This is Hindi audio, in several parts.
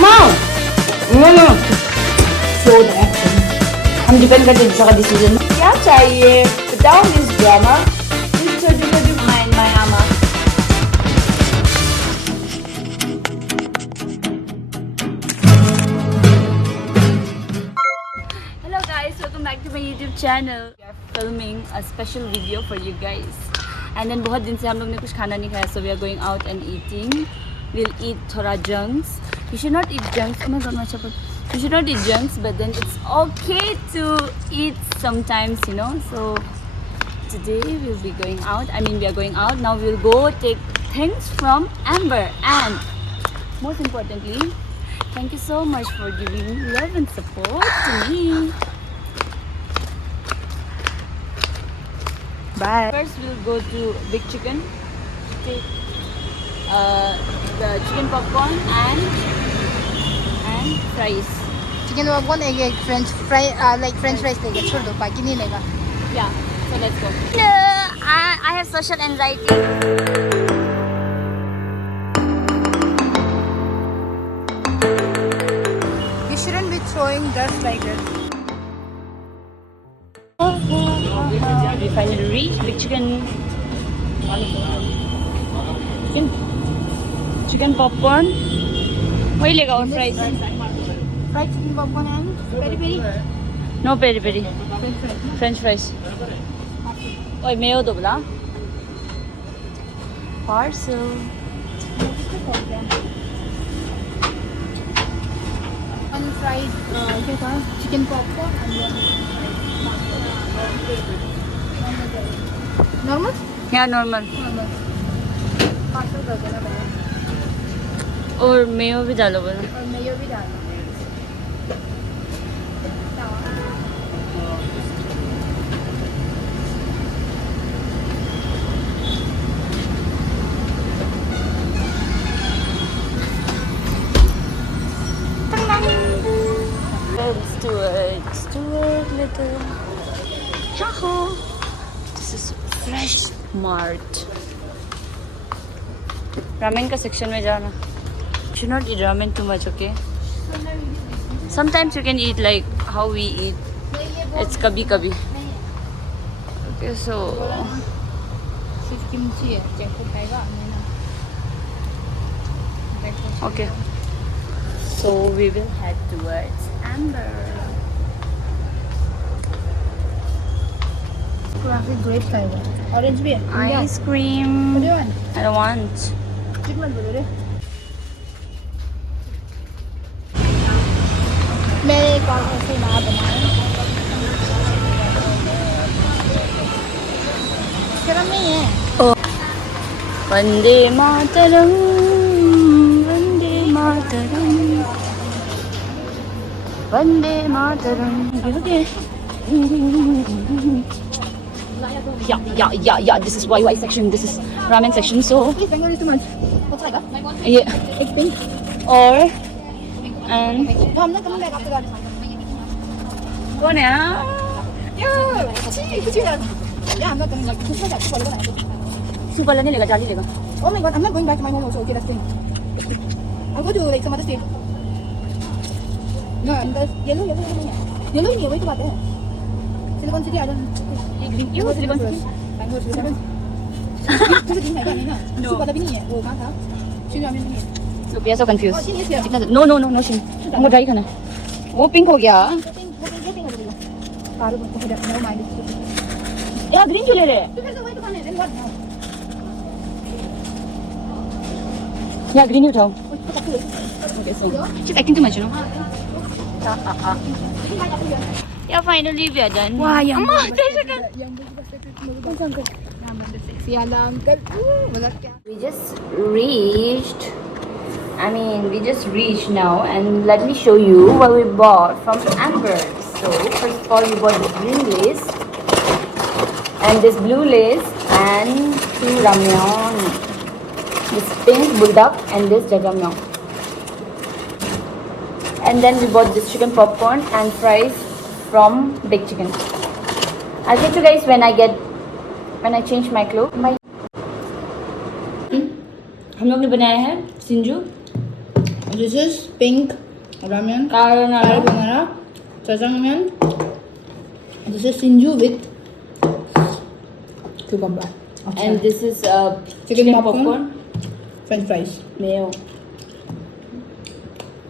Come on! No. Show the action. हम डिपेंड करते हैं दूसरा का डिसीजन। क्या चाहिए? Without this drama, this छोटी mind my ama. Hello guys, welcome back to my YouTube channel. We are filming a special video for you guys. And then बहुत दिन से हम लोग ने कुछ खाना नहीं खाया, so we are going out and eating. We'll eat थोड़ा junks. You should not eat junks. Oh my god, my chapel. You should not eat junks, but then it's okay to eat sometimes, you know. So today we'll be going out. I mean, we are going out. Now we'll go take things from Amber. And most importantly, thank you so much for giving love and support to me. Bye. First, we'll go to Big Chicken. Take the chicken popcorn and fries. Chicken popcorn एक French fry like French fries लेगा छोड़ दो बाकी नहीं लेगा Yeah, so let's go. I have social anxiety. You shouldn't be throwing dust like that. We finally reached Big Chicken. Chicken popcorn. वही लेगा और fries. Fried chicken popcorn and peri peri. No peri peri. French fries. ओए mayo दो बोला. Parcel. One fried क्या था chicken popcorn and then normal. Yeah, normal. Parcel कर देना भैया और mayo भी डालो बोला. और मेयो भी डालना Stuart little Chaho. This is Fresh Mart. Ramen का section में जाना. Should not eat ramen too much, okay? Sometimes you can eat like how we eat. It's kabhi kabhi. Okay, so सिर्फ किमची है जैको खाएगा okay. So we will head towards Amber. काफी ग्रेप खाएगा ऑरेंज भी है Ice cream. What do you want? I don't want. Chicken बोलो रे मैं एक और ऐसे ना बनाऊं शर्म नहीं है Vande Mataram. Vande Mataram. Vande Mataram. Okay. Yeah. This is YY section. This is ramen section. So Please Bengali too much what's like yeah. एक पिंक Or and तो हम ना कम बैग आपके गाड़ी कौन है? Yeah, I'm not coming back. This was actually what I wanted. Super लेने लेगा जाली लेगा. Oh my god, I'm not going back to my home also. Okay, that's thing. I'll go to like some other state. No, and the yellow नहीं है. Yellow नहीं है, वही तो बात है. Silicon City, I don't. ये ग्रीन ये वो सिलिकॉन सिटी. Bangalore, Silicon. तुझे दिन है क्या नहीं ना? सुपर भी नहीं है. वो कहाँ था? शिमला में नहीं है. Look, we are so confused. Oh, Shin is here. No, Shin. हमको ड्राई खाना है. वो पिंक हो गया. पारो को जा. No mind. यार ग्रीन क्यों ले रहे हैं? Because the way to come in, then what now? यार ग्रीन ही उठाओ. What's the calculation? Okay, so she's acting too much, you know. Yeah, finally we are done. Wah, yang Amma, tension kan? seksi ala uncle. Masak kya? We just reached now, and let me show you what we bought from Amber. So first of all, we bought this green lace and this blue lace and 2 ramyeon. This pink bulldog and this jajangmyeon. And then we bought this chicken popcorn and fries from Big Chicken. I'll get you guys when I change my clothes. हम लोग ने बनाया है सिंजू This is pink ramen, carbonara, jjajangmyeon. This is sinju with cucumber. And this is chicken popcorn, French fries. Mayo.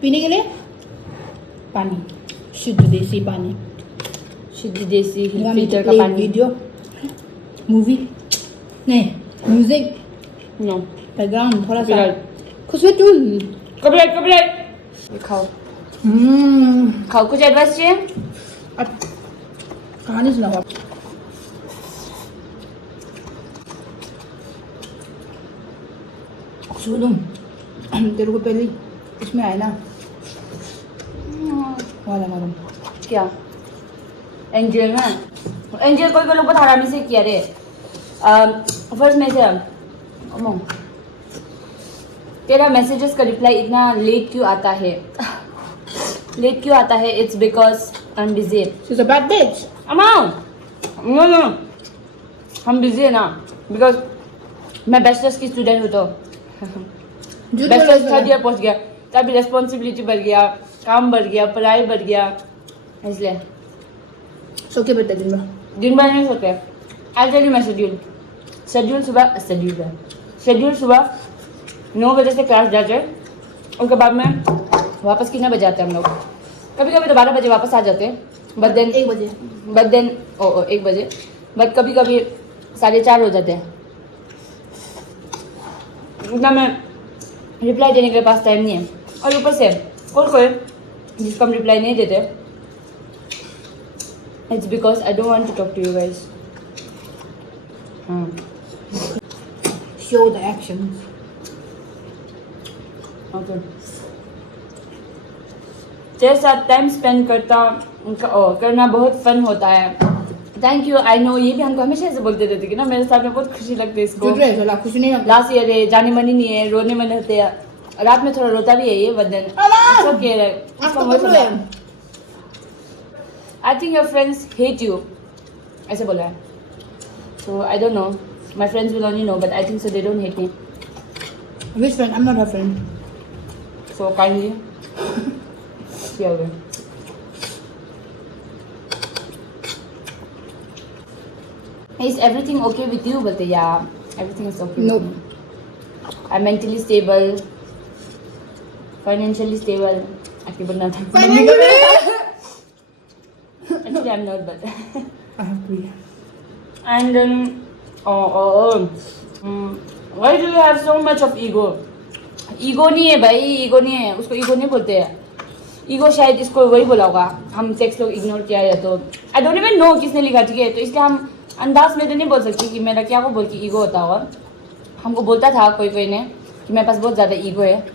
पीने के लिए पानी, शुद्ध देसी पानी. शुद्ध देसी You want me to filter का play पानी. video? Movie? नहीं, music, No. background थोड़ा सा. Copyright. खुशबू. कपड़े खाओ. खाओ. कुछ एडवाइस चाहिए? अब कहानी सुनाओ आप. सुनो, तेरे को पहले इसमें आया ना वाला मालूम. क्या? एंजल ना. एंजल कोई लोग बहुत हरामी से किया रे. फर्स्ट में से अमो तेरा मैसेजेस का रिप्लाई इतना लेट क्यों आता है? लेट क्यों आता है? It's because I am busy. She's a bad bitch. Amount no हम बिजी है ना, बिकॉज मैं बैचलर्स की स्टूडेंट हूँ. तो बैचलर्स थर्ड ईयर पहुँच गया, तभी रिस्पॉन्सिबिलिटी बढ़ गया, काम बढ़ गया, पढ़ाई बढ़ गया, इसलिए सो क्या बेटा दिन भर? दिन भर नहीं सोते. I tell you my schedule सुबह 9 बजे से क्लास जाते हैं. उसके बाद में वापस कितने बजे आते हैं हम लोग? कभी कभी तो 12 बजे वापस आ जाते हैं. बट देन 1 बजे. 1 बजे. बट कभी कभी 4:30 हो जाते हैं. उतना मैं रिप्लाई देने के लिए पास टाइम नहीं है. और ऊपर से कोई जिसको हम रिप्लाई नहीं देते, it's because I don't want to talk to you guys. Show the actions. Okay. तेरे साथ टाइम स्पेंड करना बहुत फन होता है. Thank you. आई नो, ये भी हमको हमेशा ऐसे बोलते रहते कि ना मेरे साथ में बहुत खुशी लगती है इसको. खुशी नहीं लगता. लास्ट ईयर है, जाने मन ही नहीं है, रोने मन होते हैं. रात में थोड़ा रोता भी है ये बदन. I think your friends hate you, ऐसे बोला है. So I don't know, my friends will only know, but I think so they don't hate me. Which friend? I'm not her friend. So kindly किया हुआ. Is everything okay with you? But yeah, everything is okay. No. With me. I'm mentally stable, financially stable. Actually, but not. Actually, I'm not, but. I have to be. And then, why do you have so much of ego? Ego नहीं है भाई, ईगो नहीं है. उसको ईगो नहीं बोलते हैं. ईगो शायद इसको वही बोला होगा, हम टेक्स्ट लोग इग्नोर किया या तो आई डोंट इवन नो किसने लिखा. ठीक है, तो इसलिए हम अंदाज में तो नहीं बोल सकती कि मेरा क्या को बोल के ईगो होता होगा. हमको बोलता था कोई ने कि मेरे पास बहुत ज़्यादा ईगो है.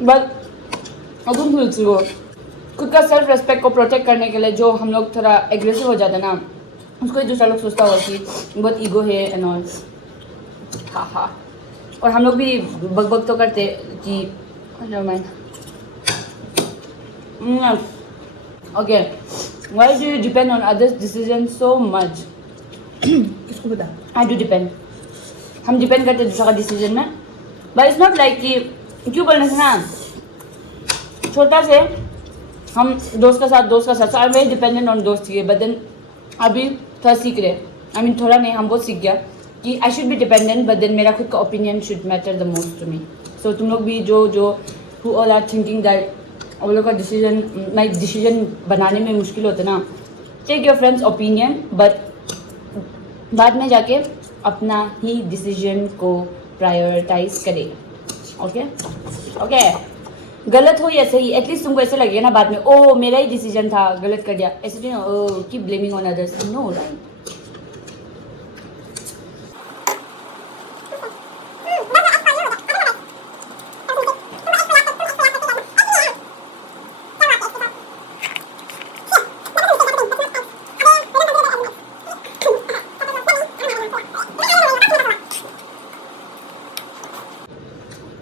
बट अगुन भूल वो खुद का सेल्फ रेस्पेक्ट को प्रोटेक्ट करने के लिए जो हम लोग थोड़ा एग्रेसिव हो जाते ना, उसको ही दूसरा लोग सोचता होगा कि बहुत ईगो है एंड ऑल. हाँ. और हम लोग भी बक तो करते कि okay. Why do you depend on others decision so much? किसको पता? I do depend. हम डिपेंड करते दूसरा का डिसीजन में. बट इट्स नॉट लाइक कि क्यों बोलने से ना, छोटा से हम दोस्त का साथ so I am very dependent on दोस्त. ही बट देन अभी थोड़ा सीख रहे. आई मीन थोड़ा नहीं, हम बहुत सीख गया कि I should be dependent, but then मेरा खुद का opinion should matter the most to me. So तुम लोग भी जो who all are thinking that वो लोग का डिसीजन बनाने में मुश्किल होता ना, take your friends opinion, but बाद में जाके अपना ही डिसीजन को प्रायोरिटाइज करें. ओके. गलत हो या सही, एटलीस्ट तुमको ऐसे लगेगा ना बाद में, ओ मेरा ही डिसीजन था, गलत कर दिया. ऐसे नहीं हो keep blaming on others. No right.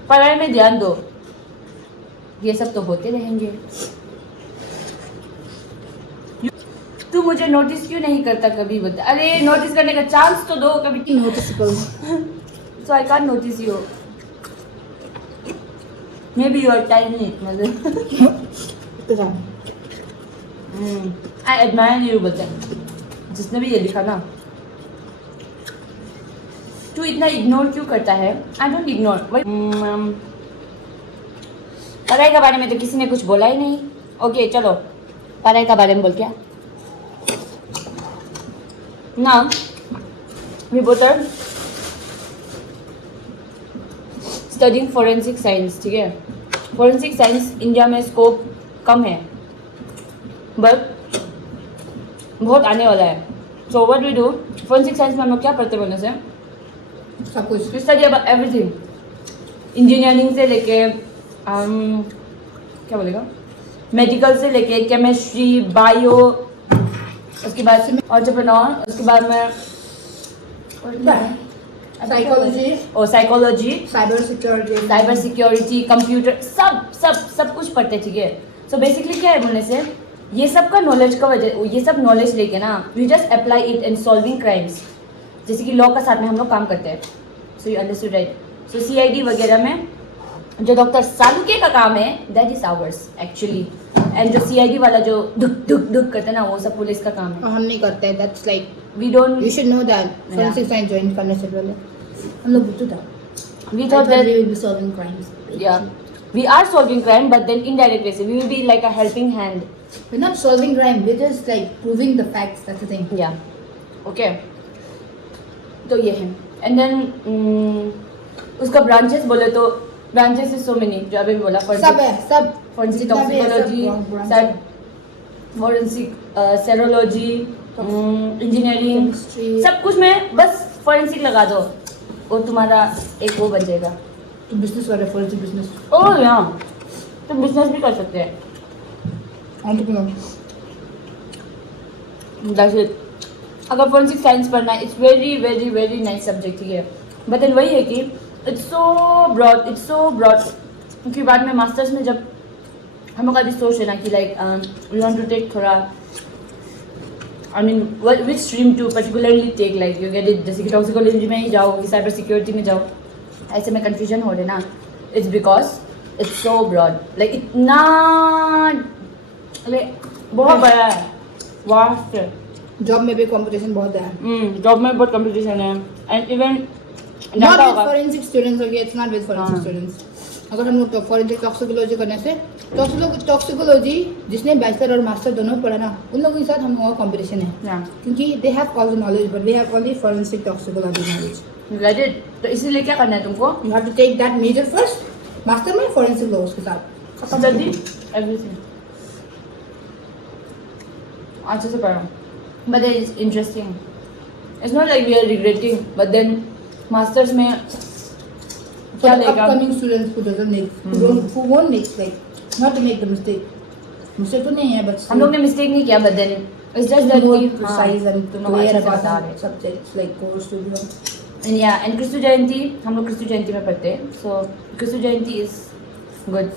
पढ़ाई में ध्यान दो, ये सब तो होते रहेंगे. तू मुझे नोटिस क्यों नहीं करता कभी? बता. अरे नोटिस करने का चांस तो दो कभी. Noticeable. So I can't notice you. Maybe you are tiny. इसके साथ I admire you बोलते हैं जिसने भी ये लिखा ना तू इतना इग्नोर क्यों करता है आई डोंट इग्नोर पढ़ाई के बारे में तो किसी ने कुछ बोला ही नहीं ओके चलो पढ़ाई के बारे में बोल क्या ना we both are studying forensic science ठीक है forensic science इंडिया में स्कोप कम है बट बहुत आने वाला है so what we do forensic science में हम लोग क्या पढ़ते बोलने से सब कुछ स्टडी अबाउट एवरीथिंग इंजीनियरिंग से लेके क्या बोलेगा मेडिकल से लेके केमिस्ट्री बायो उसके बाद एंटरप्रेन्योर उसके बाद में साइकोलॉजी और साइकोलॉजी साइबर सिक्योरिटी कंप्यूटर सब कुछ पढ़ते ठीक है सो बेसिकली क्या है बोलने से ये सब का नॉलेज का वजह ये सब नॉलेज लेके ना we just apply it in solving crimes जैसे कि लॉ का साथ में हम लोग काम करते हैं so you understood right so CID वगैरह में जो डॉक्टर सालुके का काम है that is ours actually and जो सीआईडी वाला जो दुख दुख दुख करते हैं ना वो सब पुलिस का काम है हम नहीं करते हैं that's like we don't you should know that forensic science join करने से पहले हम लोग बुझते था we thought that we will be solving crimes yeah we are solving crime but then indirect way we will be like a helping hand we're not solving crime we're just like proving the facts that's the thing yeah okay तो ये है एंड देन उसका ब्रांचेस बोले तो ब्रांचेस इज सो मेनी जो अभी भी बोला सब है सब फोरेंसिक जितना भी है, सब टॉक्सिकोलॉजी branch सब फोरेंसिक सेरोलॉजी इंजीनियरिंग Chemistry. सब कुछ में बस फोरेंसिक लगा दो और तुम्हारा एक वो बन जाएगा तो बिजनेस वाला फोरेंसिक बिजनेस ओह यार तुम बिजनेस भी कर सकते हैं एंटरप्रेन्योर दैट्स इट अगर फोरेंसिक साइंस पढ़ना it's very very very nice subject ही है बट देन वही है कि इट्स सो ब्रॉड क्योंकि बाद में मास्टर्स में जब हम लोग का भी सोच है ना कि like we want to take थोड़ा I mean which stream to particularly take like you get it जैसे कि टॉक्सिकोलॉजी में ही जाओ कि साइबर सिक्योरिटी में जाओ ऐसे में कन्फ्यूजन हो रहे ना it's because it's so broad like इतना बहुत बड़ा है वास्ट है जॉब में भी कंपटीशन बहुत है जॉब में बहुत कंपटीशन है and even not with forensic students okay it's not with forensic हाँ। स्टूडेंट्स अगर हम लोग फोरेंसिक टॉक्सिकोलॉजी करने से टॉक्सिकोलॉजी जिसने बैचलर और मास्टर दोनों पढ़ा ना उन लोगों के साथ हम लोगों का कंपटीशन है क्योंकि they have all the knowledge but we have only forensic toxicology knowledge get it तो इसीलिए क्या करना है तुमको you have to take that major first master में फोरेंसिक लॉ के साथ स्टडी एवरीथिंग अच्छे से पढ़ो but it is interesting it's not like we are regretting but then masters में क्या लेगा upcoming students who doesn't make who won't make like not to make the mistake मुझसे तो नहीं है बट हम लोग ने मिस्टेक नहीं किया but then it's just that more we precise and तुम लोग clear अच्छे से about बता रहे the subjects like course to do and Krishna Jayanti हम लोग कृष्ण जयंती में पढ़ते हैं so Krishna Jayanti is good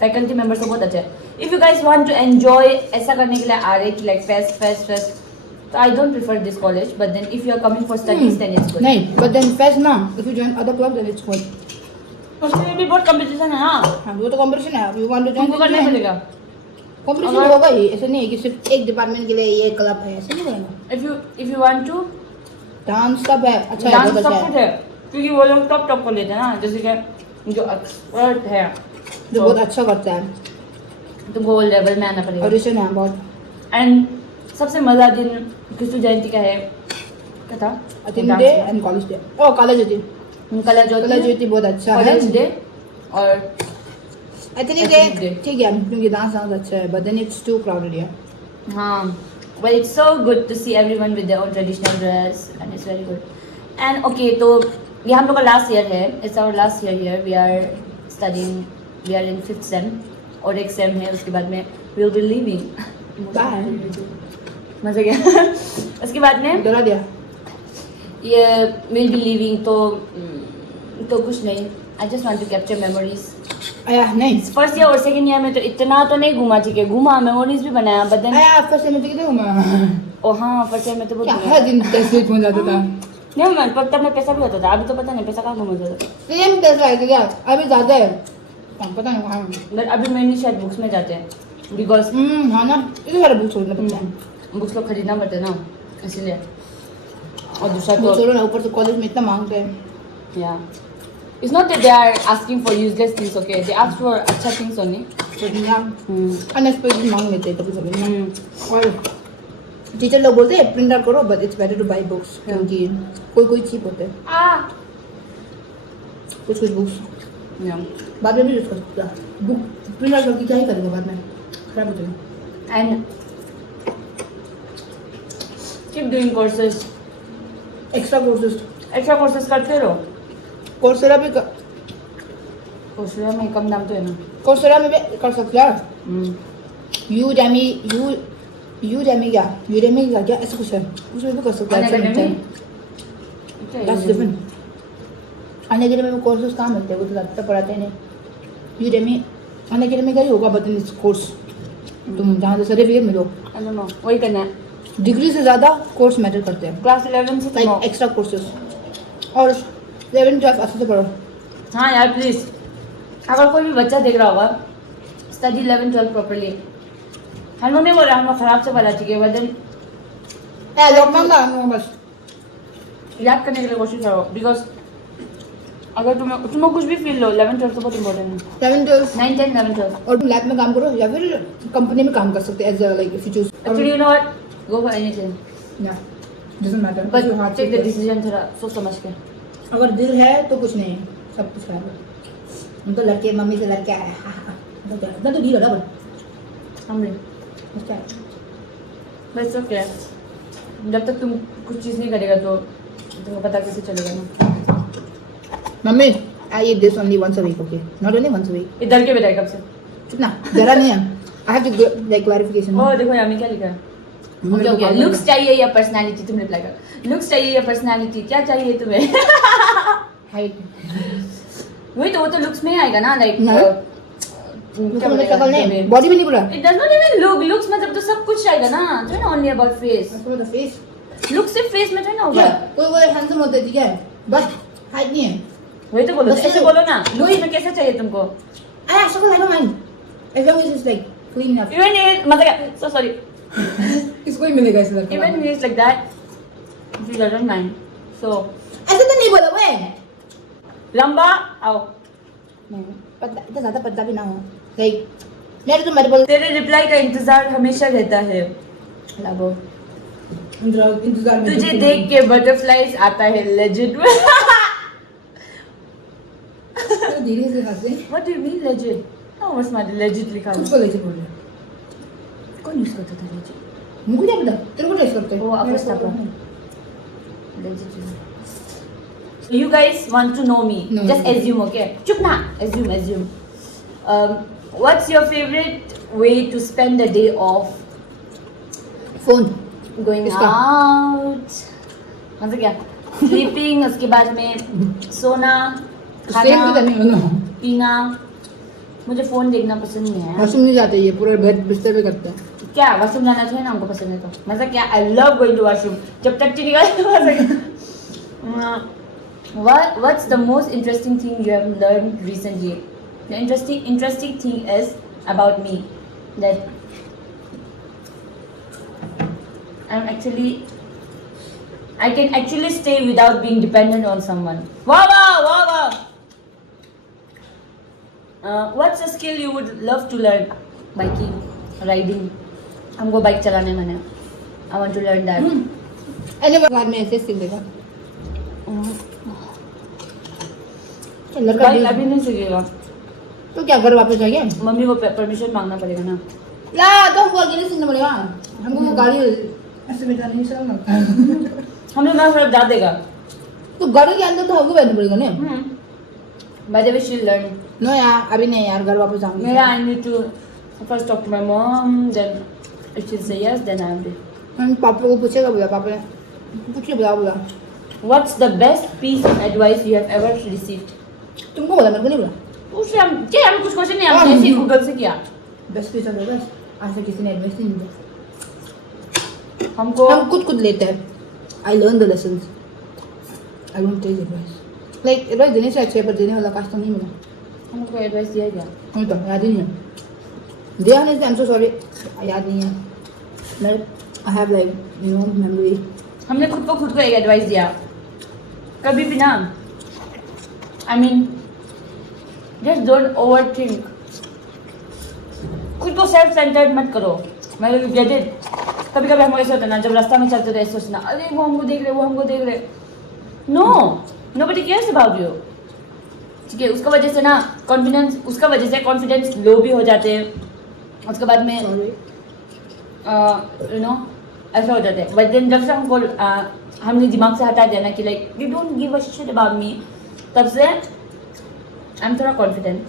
faculty members तो बहुत अच्छे हैं if you guys want to enjoy ऐसा करने के लिए आ रहे कि लाइक फेस्ट तो I don't prefer this college but then if you are coming for studies then it's good नहीं but then fest ना if you join other club then it's good उसमें भी बहुत कंपटीशन है ना हाँ वो तो कंपटीशन है you want to join तुमको करना पड़ेगा कंपटीशन होगा ही ऐसा नहीं है कि सिर्फ एक डिपार्टमेंट के लिए ये क्लब है ऐसा नहीं बनेगा if you want to dance सब है अच्छा है डांस बहुत सब अच्छा कुछ है है क्योंकि वो लोग टॉप को लेते हैं ना जैसे कि जो एक्सपर्ट है जो बहुत अच्छा करता है तुमको वो लेवल में आना पड़ेगा ऑडिशन है बहुत एंड सबसे मजा दिन कृष्ण जयंती का है क्या था अतिन day and college day oh college day colour college day बहुत अच्छा है कॉलेज डे और अतिन Ethnic डे day. ठीक है क्योंकि डांस अच्छा है but then it's too crowded here हाँ but it's so good to see everyone with their own traditional dress and it's very good and okay तो ये हम लोग का लास्ट ईयर है it's our last year here we are studying we are in 5th sem और एक सेम है उसके बाद में we'll be leaving बाय मजा गया उसके बाद में डरा दिया ये विल बी लिविंग तो कुछ नहीं I just want to capture memories आया नहीं फर्स्ट ईयर और सेकंड ईयर में तो इतना तो नहीं घूमा ठीक है घूमा मेमोरीज भी बनाया बट देन आया आपका सेम में कितने घूमा ओ हाँ फर्स्ट ईयर में तो बहुत क्या घूमा। हर दिन टेस्ट में जाता था नहीं मैं तब में पैसा भी होता था अभी तो पता नहीं पैसा कहाँ घूम जाता था सेम टेस्ट आया था क्या अभी ज्यादा है पता नहीं कहाँ बट अभी मैंने शायद बुक्स में जाते हैं बिकॉज हाँ ना इतने सारे बुक छोड़ना पड़ता है बुक्स लोग खरीदना पड़ता है ना इसीलिए और दूसरा बुक तो छोड़ो ना ऊपर से कॉलेज में इतना मांगते हैं या it's not that they are asking for useless things okay they ask for अच्छा थिंग्स ओनली अनएक्सपेक्टेड मांग लेते हैं कभी कभी ना और टीचर लोग बोलते हैं प्रिंट आउट करो but it's better two by books क्योंकि कोई कोई चीप होते हैं कुछ कुछ बुक्स बाद में भी यूज कर सकते हैं बुक प्रिंट आउट करके क्या ही करेंगे बाद में खराब हो जाएगा and keep doing courses extra courses करते रहो कोर्सेरा भी कोर्सेरा में कम दाम तो है ना कोर्सेरा में भी कर सकते हैं यूडेमी क्या ऐसा कुछ है उसमें भी कर सकते हैं दैट्स डिफरेंट अनअकैडमी में कोर्सेज कहाँ मिलते हैं वो तो ज़्यादातर पढ़ाते हैं यूडेमी अनअकैडमी का ही होगा बट इन कोर्स तुम जहाँ से सर्टिफिकेट मिलो आई डोंट नो वही करना है डिग्री से ज़्यादा कोर्स मैटर करते हैं क्लास 11 से लाइक एक्स्ट्रा कोर्सेज और 11 12 अच्छे से पढ़ो हाँ यार प्लीज अगर कोई भी बच्चा देख रहा होगा स्टडी 11 12 प्रॉपर्ली हम लोग नहीं बोल रहे हम लोग खराब से पढ़ा चुके बट देन लॉकडाउन का हम बस याद करने के लिए कोशिश करो बिकॉज अगर तुम्हें कुछ भी फील लो 11 12 तो बहुत इंपॉर्टेंट है 11 12 9 10 11 12 और तुम लैब में काम करो या फिर कंपनी में काम कर सकते हैं as like if you choose actually you know what go for anything या doesn't matter but take the decision थोड़ा सोच समझ के अगर दिल है तो कुछ नहीं है सब कुछ है हम तो लड़के मम्मी से लड़के आए इतना तो नहीं लगा बट हम नहीं अच्छा बस ओके जब तक तुम कुछ चीज़ नहीं करेगा तो तुम्हें पता कैसे चलेगा ना mummy I eat this only once a week okay not only once a week इधर के बेटा कब से कितना जरा नहीं है I have to like clarification ओ देखो यहाँ में क्या लिखा है ओके ओके लुक्स चाहिए या पर्सनालिटी तुम रिप्लाई कर लुक्स चाहिए या पर्सनालिटी क्या चाहिए तुम्हें हाइट वही तो वो तो लुक्स में ही आएगा ना लाइक क्या मतलब बोलेगा बॉडी में नहीं पूरा it does not even looks मतलब तो सब कुछ आएगा ना तो ना only about face the face look सिर्फ फेस में तो ना होगा कोई हैंडसम होता है ठीक है बस हाइट नहीं है वही तो बोलो बस ऐसे ऐसे- बोलो ना वही- लुक्स में कैसा चाहिए तुमको I actually I don't mind as long as it's like clean enough even मतलब सो सॉरी किसको ही मिलेगा इस लड़का even is like that you doesn't mind so ऐसे तो नहीं बोला वे लंबा आओ नहीं पतला इतना ज्यादा पतला भी ना हो लाइक मेरे तो मेरे बोल तेरे रिप्लाई का इंतजार हमेशा रहता है लगो इंतजार में तुझे देख के बटरफ्लाइज आता है लेजिट धीरे से हंसे what do you mean legit how much मार लेजिट लिखा खुद है को लेके बोल रहे कौन यूज करता था लेजिट मुझे क्या पता तेरे को टेस्ट करते वो आपस का legit you guys want to know me No, just no. assume okay chup na assume what's your favorite way to spend the day off phone going किसका? out मतलब क्या sleeping उसके बाद में सोना सेम तो खाना करनी हो ना पीना मुझे फोन देखना पसंद नहीं है वॉशरूम नहीं जाते ये पूरा बेड बिस्तर पे करते हैं क्या वॉशरूम जाना चाहिए ना हमको पसंद है तो मतलब क्या I love going to washroom जब तक निकाल what's the most interesting thing you have learned recently the interesting thing is about me that I can actually stay without being dependent on someone wow what's a skill you would love to learn biking riding हमको बाइक चलाने मन है I want to learn that अरे बाद में ऐसे सीख देगा लड़का बाइक भी- अभी नहीं सीखेगा तो क्या घर वापस जाएंगे मम्मी को परमिशन मांगना पड़ेगा ना ला तो वो अकेले सीखना पड़ेगा हमको वो गाड़ी ऐसे बेटा नहीं चलाना हम लोग ना फिर जा देगा तो गाड़ी के अंदर तो हमको बैठना पड़ेगा ना by the way she learn no यार अभी नहीं यार घर वापस जाऊंगी मेरा I need to first talk to my mom then if she say yes then I will हम पापा को पूछेगा बोला पापा ने पूछिए बोला what's the best piece of advice you have ever received तुमको बोला मेरे को नहीं बोला पूछ हम क्या हम कुछ क्वेश्चन नहीं हमने ऐसे गूगल से किया बेस्ट पीस ऑफ एडवाइस आज तक किसी ने एडवाइस नहीं दिया हमको हम खुद लेते हैं I learn the lessons I don't take advice like advice देने से अच्छे पर देने वाला काश तो नहीं मिला हमको कोई एडवाइस दिया क्या? नहीं तो याद ही नहीं है दिया नहीं आई एम सो सॉरी याद नहीं है मेरे I have like you know memory हमने खुद को एक एडवाइस दिया कभी भी ना I mean just don't over think खुद को सेल्फ सेंटर्ड मत करो मैं गेट इट कभी कभी हमको ऐसा होता है ना जब रास्ता में चलते तो ऐसे सोचना अरे वो हमको देख रहे no nobody cares about you ठीक है उसका वजह से कॉन्फिडेंस लो भी हो जाते हैं उसके बाद में सॉरी यू नो ऐसा हो जाता है बट देन जब से हमको हमने दिमाग से हटा दिया ना कि like they don't give a shit about me तब से आई एम थोड़ा confident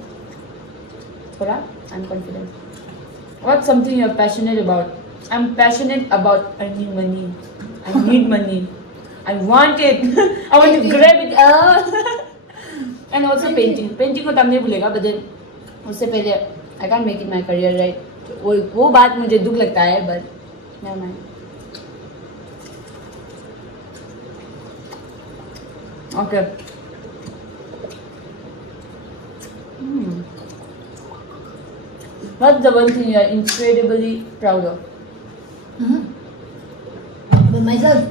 what something you are passionate about I am passionate about earning money I need money I want it I want to grab it and also painting को तो हम नहीं भूलेगा बट देन उससे पहले I can make it my career right वो बात मुझे दुख लगता है but never mind okay What's the one thing you are incredibly proud of? about myself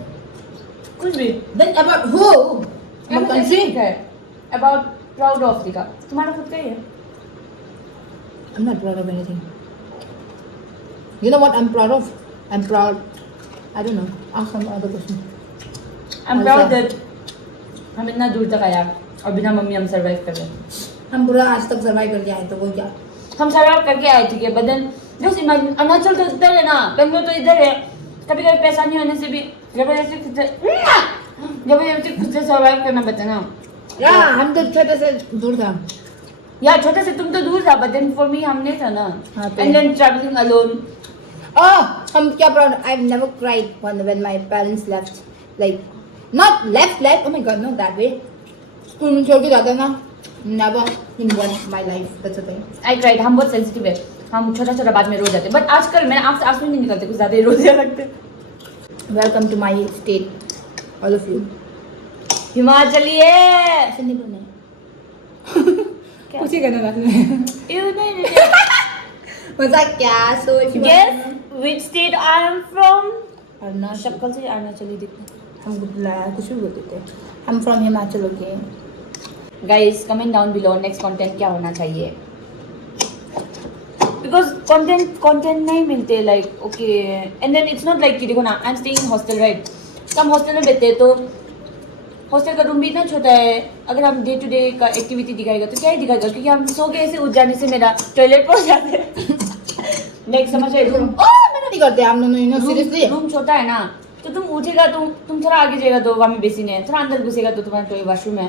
कुछ भी then about who about country about proud of दिखा तुम्हारा खुद का ही है I'm not proud of anything you know what I'm proud of I'm proud I don't know ask some other question I'm proud that हम इतना दूर तक आया और बिना मम्मी हम सर्वाइव कर रहे हैं हम पूरा आज तक सर्वाइव करके आए तो वो क्या हम सर्वाइव करके आए ठीक है but then just imagine Arunachal तो इधर है ना बेंगलोर तो इधर है कभी कभी पैसा नहीं होने से भी जबरदस्ती खुद से सर्वाइव करना पड़ता है ना या हम तो छोटे से दूर था यार छोटे से तुम तो दूर था बट देन फॉर मी हम नहीं था ना हाँ, तो and then travelling alone oh हम क्या proud I've never cried when my parents left like not left oh my god not that way school में छोड़ के जाते ना never in my life that's a thing I cried हम बहुत सेंसिटिव है हम छोटा छोटा बात में रो जाते बट आजकल मैंने आंख से आंसू नहीं निकलते कुछ ज्यादा ही रो दिया लगते welcome to my state all of you Himachali है ऐसे नहीं बोलना क्या? उसी का नाम है यू नहीं मजाक क्या सोच guess which state I am from Arunachal शक्ल से अरुणाचली दिखते हम कुछ भी बोलते थे हम from Himachal okay guys comment down below next content क्या होना चाहिए बिकॉज कंटेंट नहीं मिलते like okay and then it's not like कि देखो ना I am staying in hostel right तो हम हॉस्टल में बैठते हैं तो हॉस्टल का रूम भी इतना छोटा है अगर हम डे टू डे का एक्टिविटी दिखाएगा तो क्या ही दिखाएगा क्योंकि हम सो के ऐसे उठ जाने से मेरा टॉयलेट पहुंच जाते हैं लाइक समझ रहे रूम नहीं करते हम दोनों यू नो सीरियसली रूम छोटा है ना तो तुम उठेगा तुम थोड़ा आगे जाएगा तो वहाँ में बेसिन है थोड़ा अंदर घुसेगा तो तुम्हारा टॉयलेट वॉशरूम है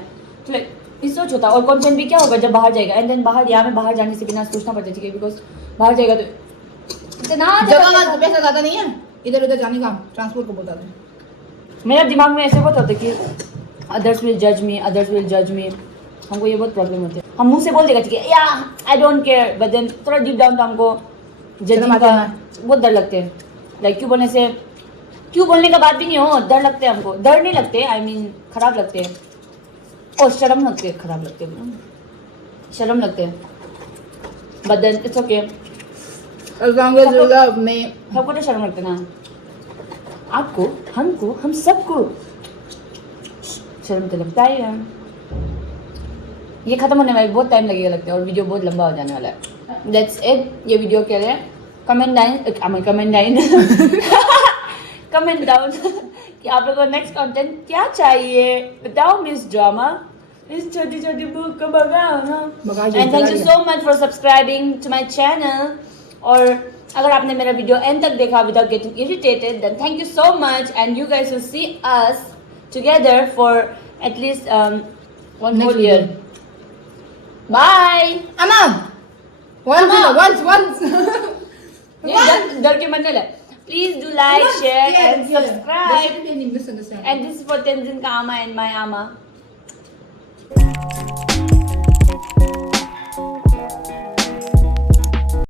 तो लाइक इस सो छोटा और कंटेंट भी क्या होगा जब बाहर जाएगा एंड देन यहाँ में बाहर जाने से बिना सोचना पड़ता है ठीक है बिकॉज बाहर जाएगा तो इतना जगह का पैसा ज्यादा नहीं है इधर उधर जाने का ट्रांसपोर्ट को बोलता है मेरा दिमाग में ऐसे बहुत होता है कि अदर्स विल जज मी हमको ये बहुत प्रॉब्लम होती है हम मुंह से बोल देगा ठीक है या I don't care but then थोड़ा डीप डाउन तो हमको जजिंग का बहुत डर लगते हैं लाइक क्यों बोलने का बात भी नहीं हो डर लगते हैं हमको डर नहीं लगते आई मीन खराब लगते हैं और शर्म लगते हैं खराब लगते हैं शर्म लगते हैं but then it's okay as long as you love me सबको तो शर्म लगता है ना आपको हमको हम सबको शर्म तो लगता ही है ये खत्म होने में बहुत टाइम लगेगा लगता है और वीडियो बहुत लंबा हो जाने वाला है दैट्स इट ये वीडियो के लिए कमेंट डाउन कि आप लोगों को नेक्स्ट कंटेंट क्या चाहिए बताओ मिस ड्रामा इस छोटी छोटी बुक को भगाओ ना and thank you so much for subscribing to my channel और अगर आपने मेरा वीडियो एंड तक देखा without getting irritated then thank you so much and you guys will see us together for at least 1 whole year bye Amma once डर के मरने लगे please do like share and subscribe in English understand and this is for Tenzin Kama and my ama